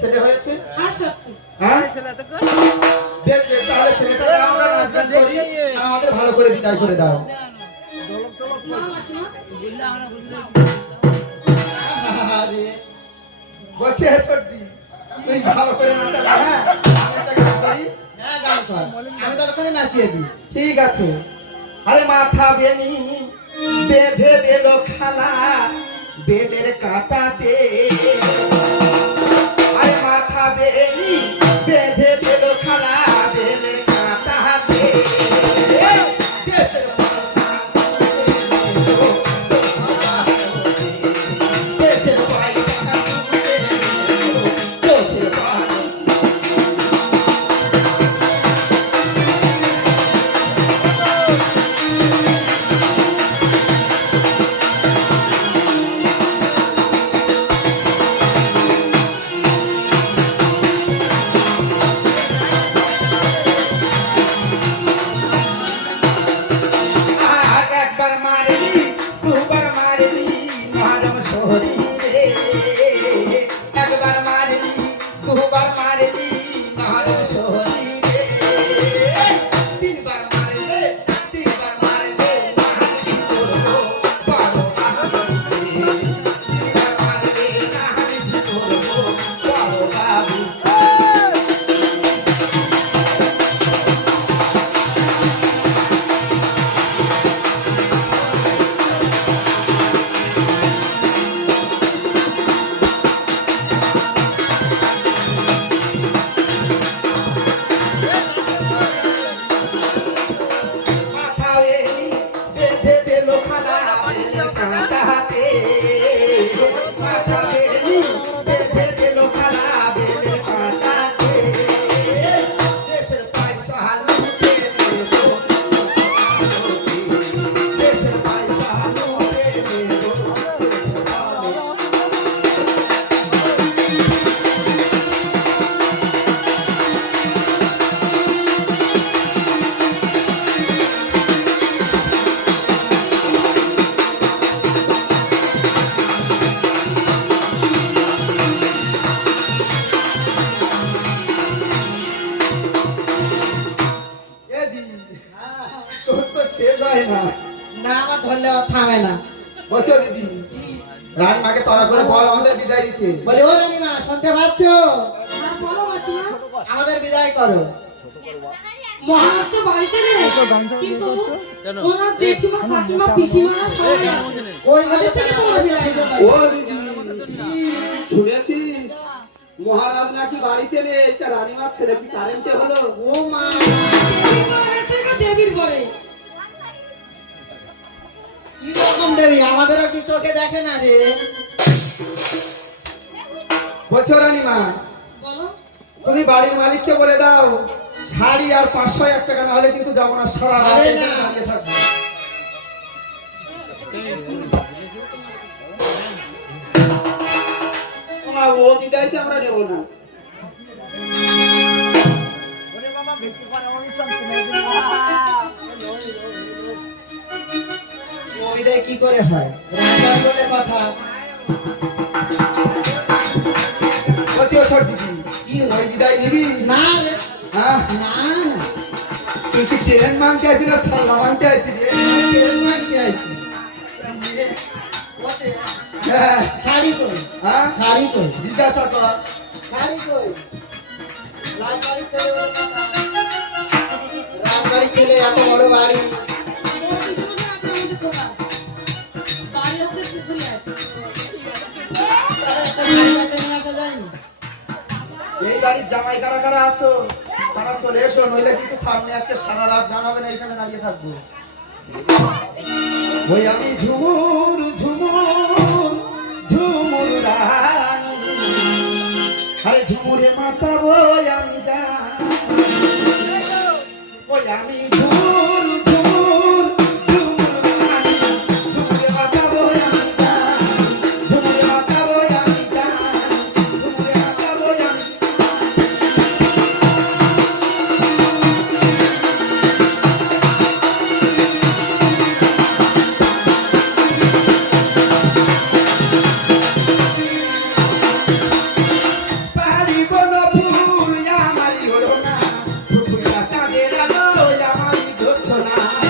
ছেলে হয়েছে? হ্যাঁ সত্যি। হ্যাঁ বেশ বেশ, তাহলে ছেলেটা আমরা অনুষ্ঠান করি আর আমাদের ভালো করে বিদায় করে দাও। না মাসিমা, আরে বলছি ছোট্টি, তুই ভালো করে নাচাবি। হ্যাঁ আমি একটা গান করি। হ্যাঁ গান কর, আমি তোর ওখানে নাচিয়ে দিই। ঠিক আছে। আরে মাথা বেনি বেঁধে দিল খালা বেলের কাটাতে, আরে মাথা বেনি বেঁধে দিল খালা বেলের কাটাতে, দেশের পয়সা দেশের পয়সা চোখের পানি। একবার মারলি দুবার মারলি নরম শরীরে, একবার মারলি দুবার মারলি নরম শরীরে, তিনবার মারলে নাহালি করবো বড় বাবু, তিনবার মারলে নাহালি করবো বড় বাবু। মাথা বেনি বেঁধে দিল খালা বেলের কাঁটাতে, মাথা বেনি বেঁধে দিল খালা বেলের কাঁটাতে, দেশের পয়সা লুটে নেব, দেশের পয়সা লুটে নেব। এদি তোর তো শেষ হয় না। না আমার ধরলে আর থামে না। বলছো দিদি, রানীমাকে তড়া করে বল আমাদের বিদায় দিতে। বলি ও রানীমা শুনতে পাচ্ছ? হ্যাঁ বলো মাসিমা। আমাদের বিদায় করো। মহারাষ্ট্র বাড়িতে নেই, কিন্তু ওনার জেঠিমা কাকিমা পিসিমা সবাই আছে। ওই ঘরে ওদের থেকে তোমরা বিদায় নাও। ও দিদি, শুনেছিস মহারাজ নাকি বাড়িতে নেই, তা রানীমার ছেলে কি কারেন্টে হলো? ও মা, দেবীর বর হয়েছে গো, দেবীর বরে। কি রকম দেবী, আমাদেরও কি চোখে দেখে না রে? বলছো রানীমা, বলো। তুমি বাড়ির মালিককে বলে দাও শাড়ি আর 501 টাকা না হলে কিন্তু যাবো না, সারা রাত আরে এখানে না। দাঁড়িয়ে থাকবো। ও বিদায়তে আমরা নেবো না। ও বিদায় কি করে হয়? রাজবাড়ি বলে কথা। বলছো ছোট দিদি, কি ওই বিদায় নিবি? না রে, হ্যাঁ, না না, তুই কি ট্রেন মানতে আছি না ছাল্লা মানতে আছি রে? আমি তেল মারতে আইছি। হ্যাঁ, শাড়ি কই? হ্যাঁ, শাড়ি কই? জিজ্ঞাসা কর। শাড়ি কই? রাজবাড়ি ছেলে বলে কথা। রাজবাড়ি ছেলে, এত বড় বাড়ি। ওর পিছনে আছে আমাদের খোকা। বাড়ি হচ্ছে পুকুরিয়ায়। তাহলে একটা শাড়ি হাতে নিয়ে আসা যায়নি? এই বাড়ির জামাই কারা কারা আছো তারা চলে এসো, নইলে কিন্তু সামনে আজকে সারা রাত জানাবে না, এখানে দাঁড়িয়ে থাকবো। ওই আমি ঝুমুর ঝুমুর ঝুমুর রানী, আরে ঝুমুরে মাতা বই আমি জানি, ওই আমি ঝুমুর ঝুমুর ঝুমুর রানী, ঝুমুরে মাতা বই আমি জানি, ঝুমুরে মাতা বই আমি জানি, ঝুমুরে মাতা বই আমি। না